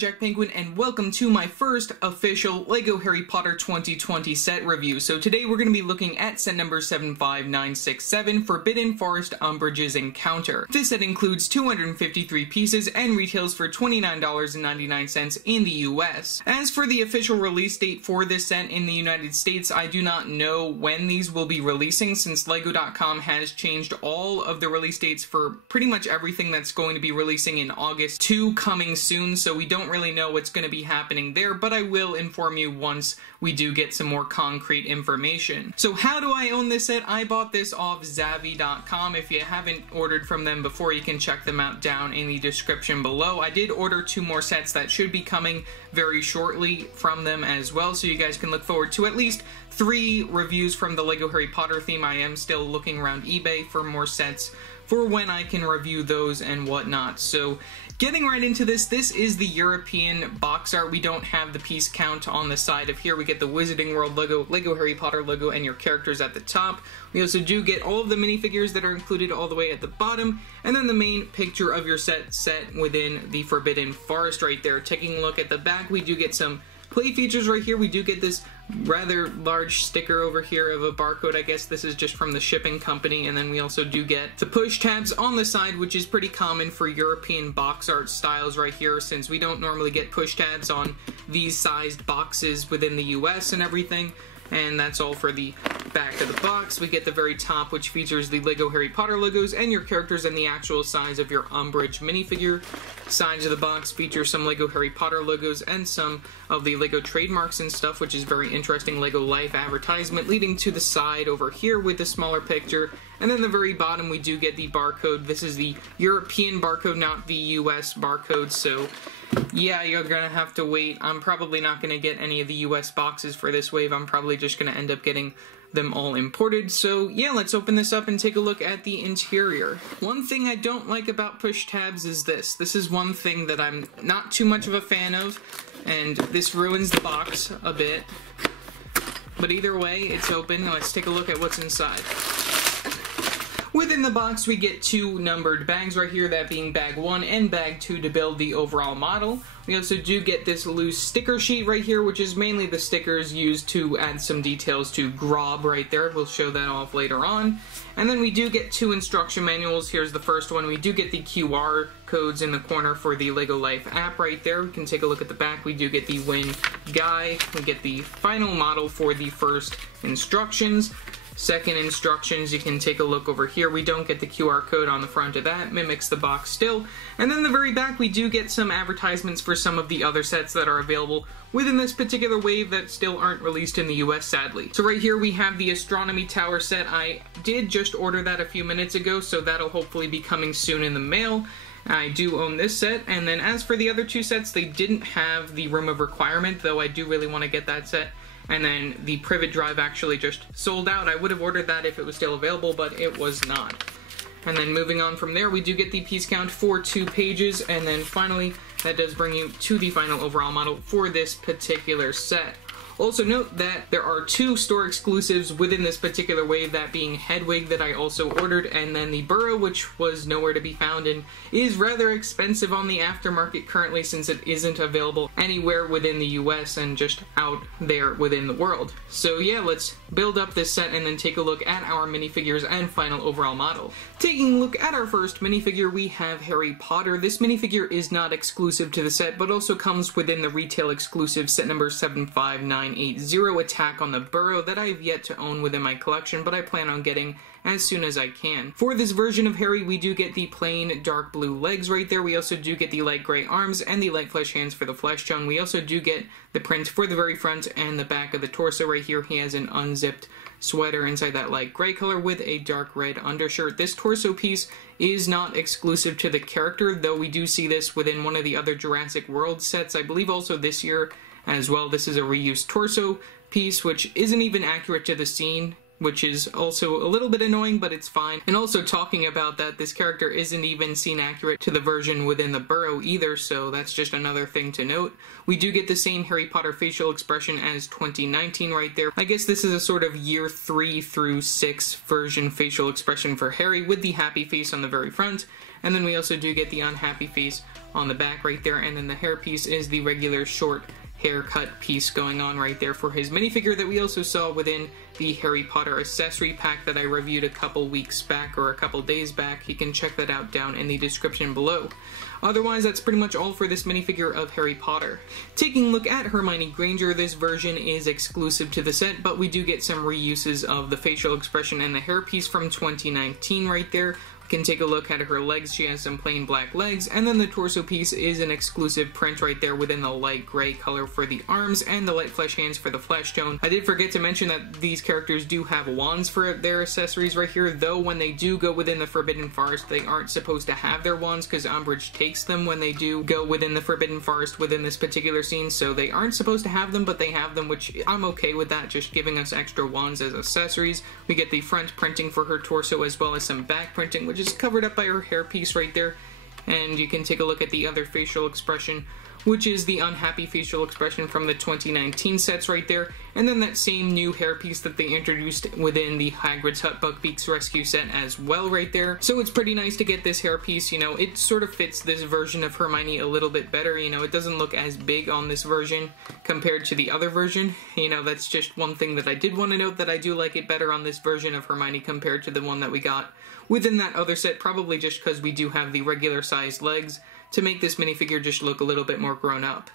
Jack Penguin, and welcome to my first official LEGO Harry Potter 2020 set review. So today we're going to be looking at set number 75967, Forbidden Forrest Umbridge's Encounter. This set includes 253 pieces and retails for $29.99 in the US. As for the official release date for this set in the United States, I do not know when these will be releasing, since LEGO.com has changed all of the release dates for pretty much everything that's going to be releasing in August to coming soon, so we don't really know what's going to be happening there, but I will inform you once we do get some more concrete information. So how do I own this set? I bought this off Zavvi.com. If you haven't ordered from them before, you can check them out down in the description below. I did order 2 more sets that should be coming very shortly from them as well, so you guys can look forward to at least 3 reviews from the LEGO Harry Potter theme. I am still looking around eBay for more sets for when I can review those and whatnot. So getting right into this, this is the European box art. We don't have the piece count on the side of here. We get the Wizarding World logo, LEGO Harry Potter logo, and your characters at the top. We also do get all of the minifigures that are included all the way at the bottom, and then the main picture of your set within the Forbidden Forest right there. Taking a look at the back, we do get some play features right here. We do get this rather large sticker over here of a barcode. I guess this is just from the shipping company. And then we also do get the push tabs on the side, which is pretty common for European box art styles right here, since we don't normally get push tabs on these sized boxes within the US and everything. And that's all for the back of the box. We get the very top, which features the LEGO Harry Potter logos and your characters and the actual size of your Umbridge minifigure. Sides of the box feature some LEGO Harry Potter logos and some of the LEGO trademarks and stuff, which is very interesting. LEGO Life advertisement leading to the side over here with the smaller picture. And then the very bottom, we do get the barcode. This is the European barcode, not the US barcode, so yeah, you're gonna have to wait. I'm probably not gonna get any of the US boxes for this wave. I'm probably just gonna end up getting them all imported. So yeah, let's open this up and take a look at the interior. One thing I don't like about push tabs is this. This is one thing that I'm not too much of a fan of, and this ruins the box a bit. But either way, it's open. Now let's take a look at what's inside. Within the box, we get 2 numbered bags right here, that being bag 1 and bag 2 to build the overall model. We also do get this loose sticker sheet right here, which is mainly the stickers used to add some details to Grob right there. We'll show that off later on. And then we do get 2 instruction manuals. Here's the first one. We do get the QR codes in the corner for the LEGO Life app right there. We can take a look at the back. We do get the win guide. We get the final model for the first instructions. Second instructions, you can take a look over here. We don't get the QR code on the front of that, mimics the box still. And then the very back, we do get some advertisements for some of the other sets that are available within this particular wave that still aren't released in the US, sadly. So right here we have the Astronomy Tower set. I did just order that a few minutes ago, so that'll hopefully be coming soon in the mail. I do own this set, and then as for the other 2 sets, they didn't have the Room of Requirement, though I do really want to get that set. And then the Privet Drive actually just sold out. I would have ordered that if it was still available, but it was not. And then moving on from there, we do get the piece count for 2 pages, and then finally, that does bring you to the final overall model for this particular set. Also note that there are 2 store exclusives within this particular wave, that being Hedwig that I also ordered, and then the Burrow, which was nowhere to be found and is rather expensive on the aftermarket currently, since it isn't available anywhere within the US and just out there within the world. So yeah, let's build up this set and then take a look at our minifigures and final overall model. Taking a look at our first minifigure, we have Harry Potter. This minifigure is not exclusive to the set, but also comes within the retail exclusive set number 75980, Attack on the Burrow, that I have yet to own within my collection, but I plan on getting as soon as I can. For this version of Harry, we do get the plain dark blue legs right there. We also do get the light gray arms and the light flesh hands for the flesh tone. We also do get the print for the very front and the back of the torso right here. He has an unzipped sweater inside that light gray color with a dark red undershirt. This torso piece is not exclusive to the character, though we do see this within one of the other Jurassic World sets, I believe also this year as well. This is a reused torso piece, which isn't even accurate to the scene, which is also a little bit annoying, but it's fine. And also talking about that, this character isn't even scene accurate to the version within the Burrow either, so that's just another thing to note. We do get the same Harry Potter facial expression as 2019 right there. I guess this is a sort of year 3 through 6 version facial expression for Harry, with the happy face on the very front, And then we also do get the unhappy face on the back right there, and then the hairpiece is the regular short haircut piece going on right there for his minifigure that we also saw within the Harry Potter accessory pack that I reviewed a couple weeks back or a couple days back. You can check that out down in the description below. Otherwise, that's pretty much all for this minifigure of Harry Potter. Taking a look at Hermione Granger, this version is exclusive to the set, but we do get some reuses of the facial expression and the hairpiece from 2019 right there. Can take a look at her legs. She has some plain black legs, and then the torso piece is an exclusive print right there within the light gray color for the arms and the light flesh hands for the flesh tone. I did forget to mention that these characters do have wands for their accessories right here, though when they do go within the Forbidden Forest, they aren't supposed to have their wands because Umbridge takes them when they do go within the Forbidden Forest within this particular scene, so they aren't supposed to have them, but they have them, which I'm okay with that, just giving us extra wands as accessories. We get the front printing for her torso as well as some back printing, which is covered up by her hairpiece right there. And you can take a look at the other facial expression, which is the unhappy facial expression from the 2019 sets right there, and then that same new hairpiece that they introduced within the Hagrid's Hut Buckbeak's Rescue set as well right there. So it's pretty nice to get this hairpiece. You know, it sort of fits this version of Hermione a little bit better. You know, it doesn't look as big on this version compared to the other version. You know, that's just one thing that I did want to note, that I do like it better on this version of Hermione compared to the one that we got within that other set, probably just because we do have the regular sized legs to make this minifigure just look a little bit more grown up.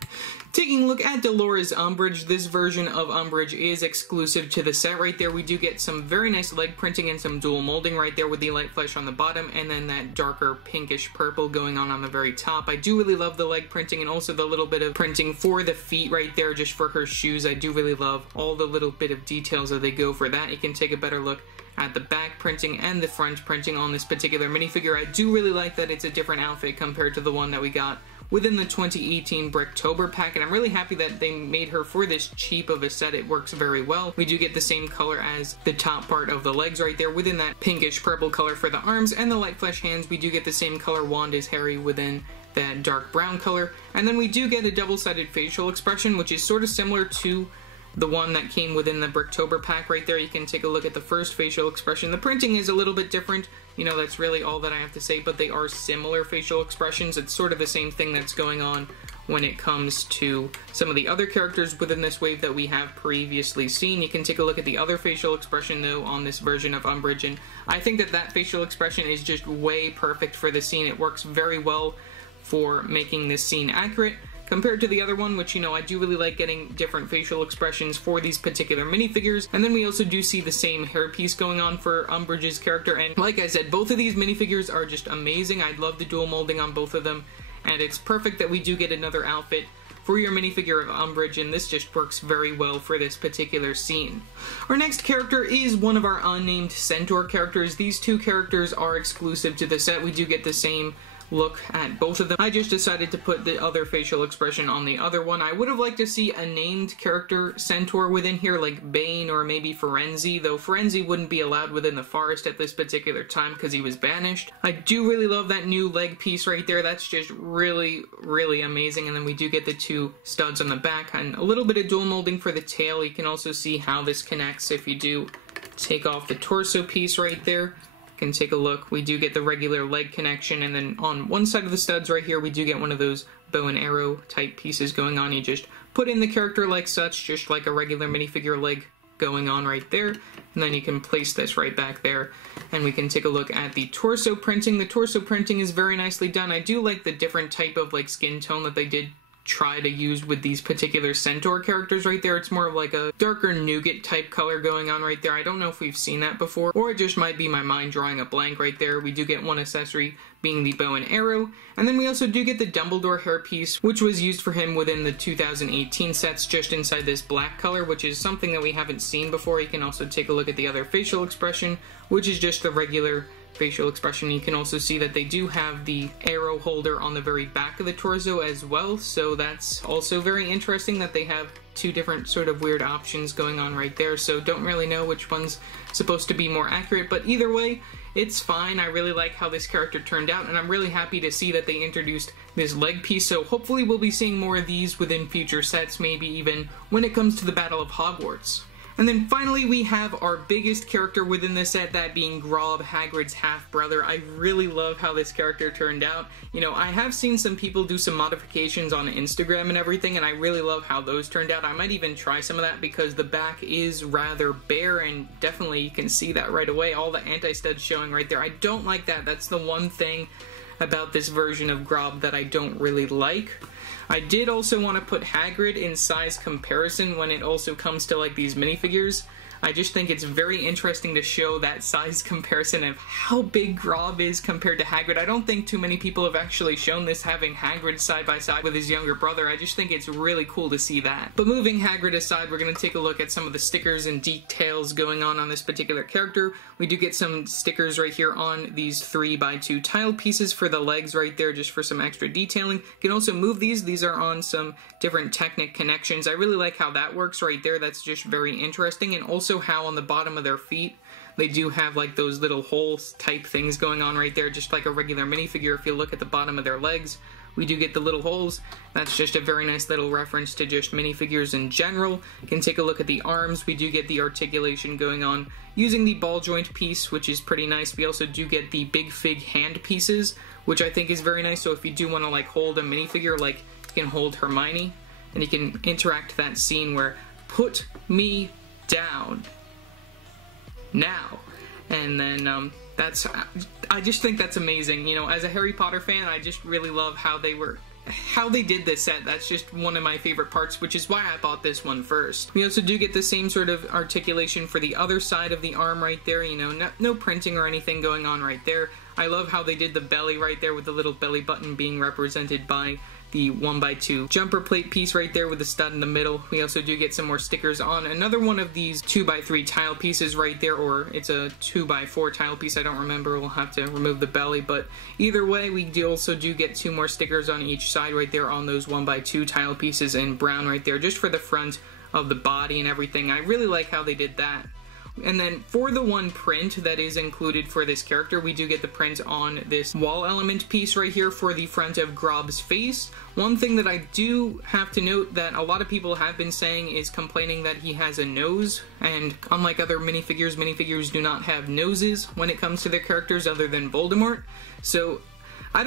Taking a look at Dolores Umbridge, this version of Umbridge is exclusive to the set right there. We do get some very nice leg printing and some dual molding right there with the light flesh on the bottom and then that darker pinkish purple going on the very top. I do really love the leg printing and also the little bit of printing for the feet right there just for her shoes. I do really love all the little bit of details that they go for that. You can take a better look at the back printing and the front printing on this particular minifigure. I do really like that it's a different outfit compared to the one that we got within the 2018 Bricktober pack, and I'm really happy that they made her for this cheap of a set. It works very well. We do get the same color as the top part of the legs right there within that pinkish purple color for the arms, and the light flesh hands we do get the same color wand as Harry within that dark brown color. And then we do get a double-sided facial expression, which is sort of similar to the one that came within the Bricktober pack right there. You can take a look at the first facial expression. The printing is a little bit different. You know, that's really all that I have to say, but they are similar facial expressions. It's sort of the same thing that's going on when it comes to some of the other characters within this wave that we have previously seen. You can take a look at the other facial expression, though, on this version of Umbridge, and I think that that facial expression is just way perfect for the scene. It works very well for making this scene accurate compared to the other one, which, you know, I do really like getting different facial expressions for these particular minifigures. And then we also do see the same hairpiece going on for Umbridge's character, and like I said, both of these minifigures are just amazing. I love the dual molding on both of them, and it's perfect that we do get another outfit for your minifigure of Umbridge, and this just works very well for this particular scene. Our next character is one of our unnamed Centur characters. These two characters are exclusive to the set. We do get the same look at both of them. I just decided to put the other facial expression on the other one. I would have liked to see a named character Centur within here, like Bane or maybe Firenze, though Firenze wouldn't be allowed within the forest at this particular time because he was banished. I do really love that new leg piece right there. That's just really, really amazing. And then we do get the two studs on the back and a little bit of dual molding for the tail. You can also see how this connects if you do take off the torso piece right there. Can take a look. We do get the regular leg connection, and then on one side of the studs right here we do get one of those bow and arrow type pieces going on. You just put in the character like such, just like a regular minifigure leg going on right there, and then you can place this right back there, and we can take a look at the torso printing. The torso printing is very nicely done. I do like the different type of like skin tone that they did try to use with these particular Centur characters right there. It's more of like a darker nougat type color going on right there. I don't know if we've seen that before, or it just might be my mind drawing a blank right there. We do get one accessory being the bow and arrow, and then we also do get the Dumbledore hairpiece, which was used for him within the 2018 sets, just inside this black color, which is something that we haven't seen before. You can also take a look at the other facial expression, which is just the regular facial expression. You can also see that they do have the arrow holder on the very back of the torso as well, so that's also very interesting that they have two different sort of weird options going on right there. So don't really know which one's supposed to be more accurate, but either way, it's fine. I really like how this character turned out, and I'm really happy to see that they introduced this leg piece, so hopefully we'll be seeing more of these within future sets, maybe even when it comes to the Battle of Hogwarts. And then finally we have our biggest character within the set, that being Grob, Hagrid's half-brother. I really love how this character turned out. You know, I have seen some people do some modifications on Instagram and everything, and I really love how those turned out. I might even try some of that because the back is rather bare, and definitely you can see that right away. All the anti-studs showing right there. I don't like that. That's the one thing about this version of Grob that I don't really like. I did also want to put Hagrid in size comparison when it also comes to like these minifigures. I just think it's very interesting to show that size comparison of how big Grob is compared to Hagrid. I don't think too many people have actually shown this, having Hagrid side by side with his younger brother. I just think it's really cool to see that. But moving Hagrid aside, we're going to take a look at some of the stickers and details going on this particular character. We do get some stickers right here on these 3x2 tile pieces for the legs right there, just for some extra detailing. You can also move these. These are on some different Technic connections. I really like how that works right there. That's just very interesting. And also how on the bottom of their feet they do have like those little holes type things going on right there, just like a regular minifigure. If you look at the bottom of their legs, we do get the little holes. That's just a very nice little reference to just minifigures in general. You can take a look at the arms. We do get the articulation going on using the ball joint piece, which is pretty nice. We also do get the big fig hand pieces, which I think is very nice. So if you do want to like hold a minifigure, like you can hold Hermione, and you can interact that scene where "put me down now," and then I just think that's amazing. You know, as a Harry Potter fan, I just really love how they did this set. That's just one of my favorite parts, which is why I bought this one first. We also do get the same sort of articulation for the other side of the arm right there. You know, no printing or anything going on right there. I love how they did the belly right there with the little belly button being represented by the 1x2 jumper plate piece right there with the stud in the middle. We also do get some more stickers on another one of these 2x3 tile pieces right there, or it's a 2x4 tile piece, I don't remember. We'll have to remove the belly, but either way, we also do get 2 more stickers on each side right there on those 1x2 tile pieces in brown right there, just for the front of the body and everything. I really like how they did that. And then for the one print that is included for this character, we do get the print on this wall element piece right here for the front of Grob's face. One thing that I do have to note that a lot of people have been saying is complaining that he has a nose, and unlike other minifigures do not have noses when it comes to their characters other than Voldemort. So I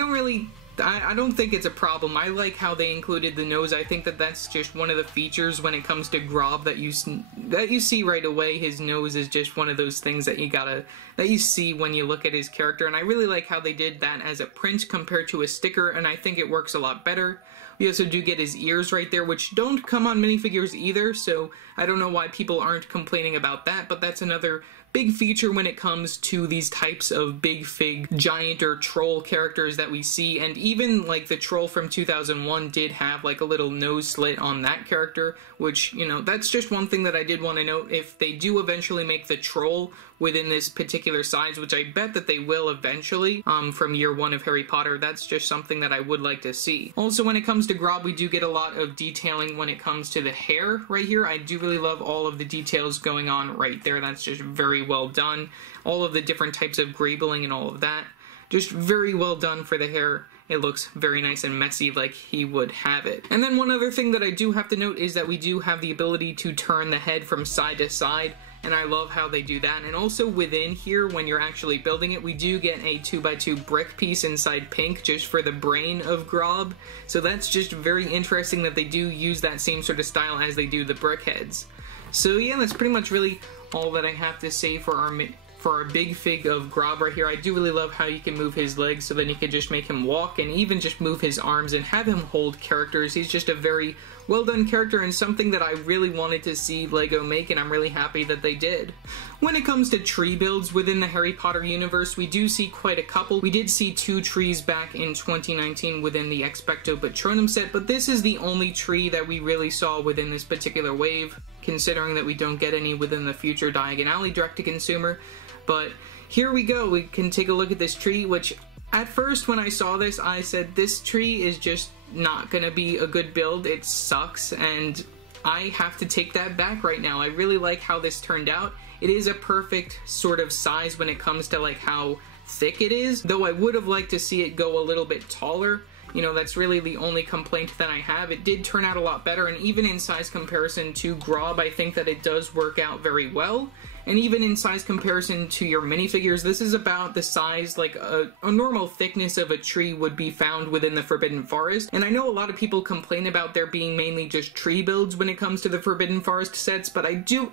don't think it's a problem. I like how they included the nose. I think that that's just one of the features when it comes to Grob that you see right away. His nose is just one of those things that you see when you look at his character, and I really like how they did that as a print compared to a sticker, and I think it works a lot better. We also do get his ears right there, which don't come on minifigures either, so I don't know why people aren't complaining about that, but that's another big feature when it comes to these types of big fig giant or troll characters that we see. And even like the troll from 2001 did have like a little nose slit on that character, which, you know, that's just one thing that I did want to note. If they do eventually make the troll within this particular size, which I bet that they will eventually, from year 1 of Harry Potter, that's just something that I would like to see. Also, when it comes to Grob, we do get a lot of detailing when it comes to the hair right here. I do really love all of the details going on right there. That's just very well done. All of the different types of graybling and all of that. Just very well done for the hair. It looks very nice and messy like he would have it. And then one other thing that I do have to note is that we do have the ability to turn the head from side to side, and I love how they do that. And also within here, when you're actually building it, we do get a 2x2 brick piece inside pink just for the brain of Grob. So that's just very interesting that they do use that same sort of style as they do the brick heads. So yeah, that's pretty much really all that I have to say for our big fig of Grob right here. I do really love how you can move his legs, so then you can just make him walk, and even just move his arms and have him hold characters. He's just a very well done character, and something that I really wanted to see LEGO make, and I'm really happy that they did. When it comes to tree builds within the Harry Potter universe, we do see quite a couple. We did see 2 trees back in 2019 within the Expecto Patronum set, but this is the only tree that we really saw within this particular wave, considering that we don't get any within the future Diagon Alley direct-to-consumer. But here we go. We can take a look at this tree, which at first when I saw this, I said this tree is just not gonna be a good build. It sucks, and I have to take that back right now. I really like how this turned out. It is a perfect sort of size when it comes to like how thick it is, though I would have liked to see it go a little bit taller. You know, that's really the only complaint that I have. It did turn out a lot better, and even in size comparison to Grob, I think that it does work out very well. And even in size comparison to your minifigures, this is about the size, like a normal thickness of a tree would be found within the Forbidden Forest. And I know a lot of people complain about there being mainly just tree builds when it comes to the Forbidden Forest sets, but I do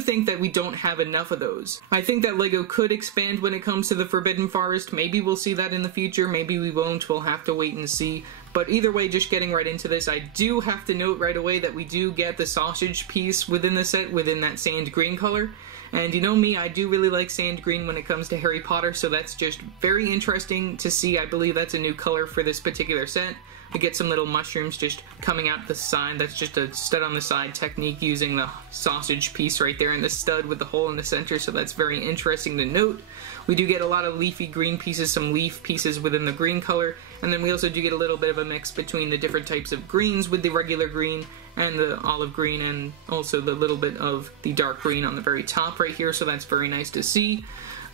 think that we don't have enough of those. I think that LEGO could expand when it comes to the Forbidden Forest. Maybe we'll see that in the future, maybe we won't, we'll have to wait and see. But either way, just getting right into this, I do have to note right away that we do get the sausage piece within the set, within that sand green color. And you know me, I do really like sand green when it comes to Harry Potter, so that's just very interesting to see. I believe that's a new color for this particular set. We get some little mushrooms just coming out the side. That's just a stud on the side technique using the sausage piece right there and the stud with the hole in the center, so that's very interesting to note. We do get a lot of leafy green pieces, some leaf pieces within the green color, and then we also do get a little bit of a mix between the different types of greens with the regular green and the olive green, and also the little bit of the dark green on the very top right here, so that's very nice to see.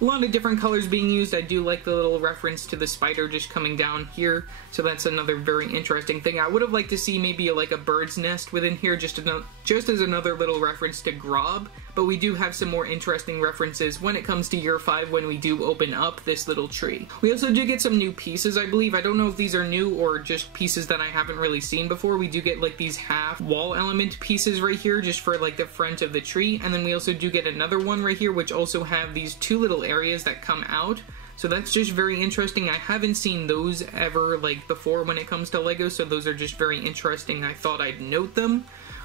A lot of different colors being used. I do like the little reference to the spider just coming down here, so that's another very interesting thing. I would have liked to see maybe like a bird's nest within here, just as another little reference to Grob, but we do have some more interesting references when it comes to year 5 when we do open up this little tree. We also do get some new pieces, I believe. I don't know if these are new or just pieces that I haven't really seen before. We do get like these half wall element pieces right here just for like the front of the tree, and then we also do get another one right here which also have these two little areas that come out. So that's just very interesting. I haven't seen those ever like before when it comes to LEGO, so those are just very interesting. I thought I'd note them.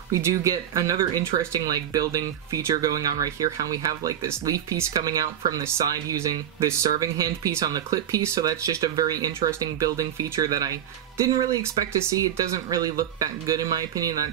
We do get another interesting like building feature going on right here, how we have like this leaf piece coming out from the side using this serving hand piece on the clip piece, so that's just a very interesting building feature that I didn't really expect to see. It doesn't really look that good in my opinion. That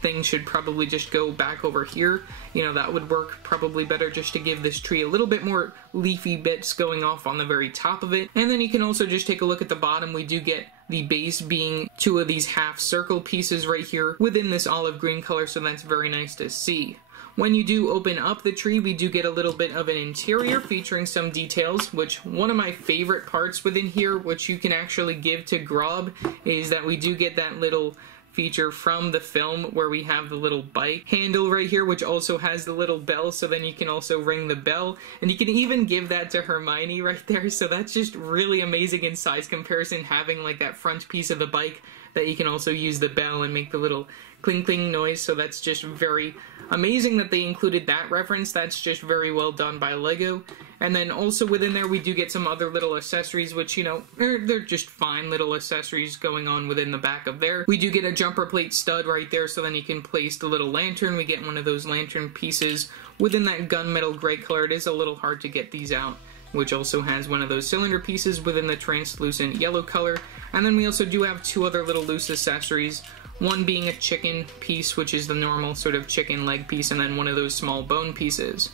thing should probably just go back over here. You know, that would work probably better just to give this tree a little bit more leafy bits going off on the very top of it. And then you can also just take a look at the bottom. We do get the base being two of these half circle pieces right here within this olive green color, so that's very nice to see. When you do open up the tree, we do get a little bit of an interior featuring some details, which one of my favorite parts within here, which you can actually give to Grob, is that we do get that little feature from the film where we have the little bike handle right here, which also has the little bell, so then you can also ring the bell, and you can even give that to Hermione right there, so that's just really amazing in size comparison, having like that front piece of the bike that you can also use the bell and make the little cling cling noise, so that's just very amazing that they included that reference. That's just very well done by LEGO. And then also within there we do get some other little accessories, which, you know, they're just fine little accessories going on within the back of there. We do get a jumper plate stud right there, so then you can place the little lantern. We get one of those lantern pieces within that gunmetal gray color. It is a little hard to get these out, which also has one of those cylinder pieces within the translucent yellow color. And then we also do have two other little loose accessories, one being a chicken piece, which is the normal sort of chicken leg piece, and then one of those small bone pieces.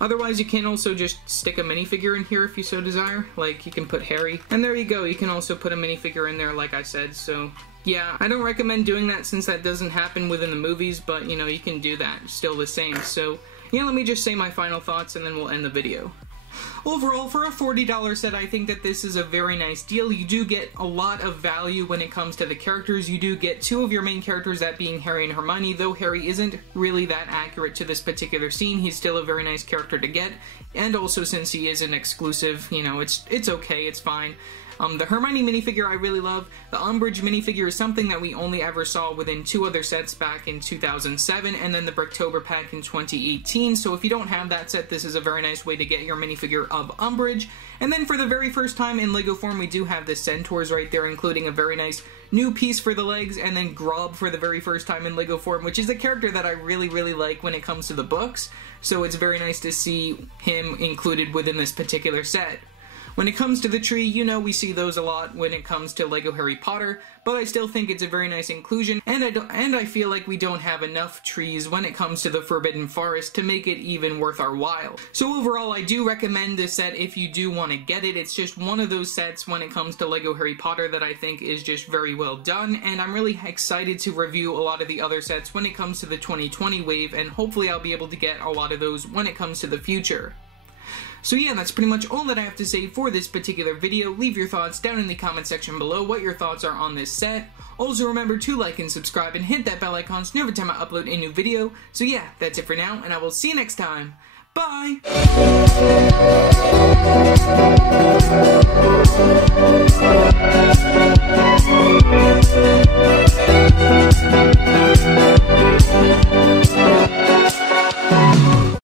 Otherwise, you can also just stick a minifigure in here if you so desire, like you can put Harry, and there you go. You can also put a minifigure in there like I said, so yeah, I don't recommend doing that since that doesn't happen within the movies, but you know, you can do that still the same. So yeah, let me just say my final thoughts and then we'll end the video. Overall, for a $40 set, I think that this is a very nice deal. You do get a lot of value when it comes to the characters. You do get two of your main characters, that being Harry and Hermione, though Harry isn't really that accurate to this particular scene. He's still a very nice character to get, and also since he is an exclusive, you know, it's okay, it's fine. The Hermione minifigure I really love. The Umbridge minifigure is something that we only ever saw within two other sets back in 2007, and then the Bricktober pack in 2018, so if you don't have that set, this is a very nice way to get your minifigure of Umbridge. And then for the very first time in LEGO form, we do have the Centurs right there, including a very nice new piece for the legs, and then Grob for the very first time in LEGO form, which is a character that I really like when it comes to the books, so it's very nice to see him included within this particular set. When it comes to the tree, you know, we see those a lot when it comes to LEGO Harry Potter, but I still think it's a very nice inclusion, and I feel like we don't have enough trees when it comes to the Forbidden Forest to make it even worth our while. So overall, I do recommend this set if you do want to get it. It's just one of those sets when it comes to LEGO Harry Potter that I think is just very well done, and I'm really excited to review a lot of the other sets when it comes to the 2020 wave, and hopefully I'll be able to get a lot of those when it comes to the future. So yeah, that's pretty much all that I have to say for this particular video. Leave your thoughts down in the comment section below what your thoughts are on this set. Also remember to like and subscribe and hit that bell icon so you know every time I upload a new video. So yeah, that's it for now, and I will see you next time. Bye!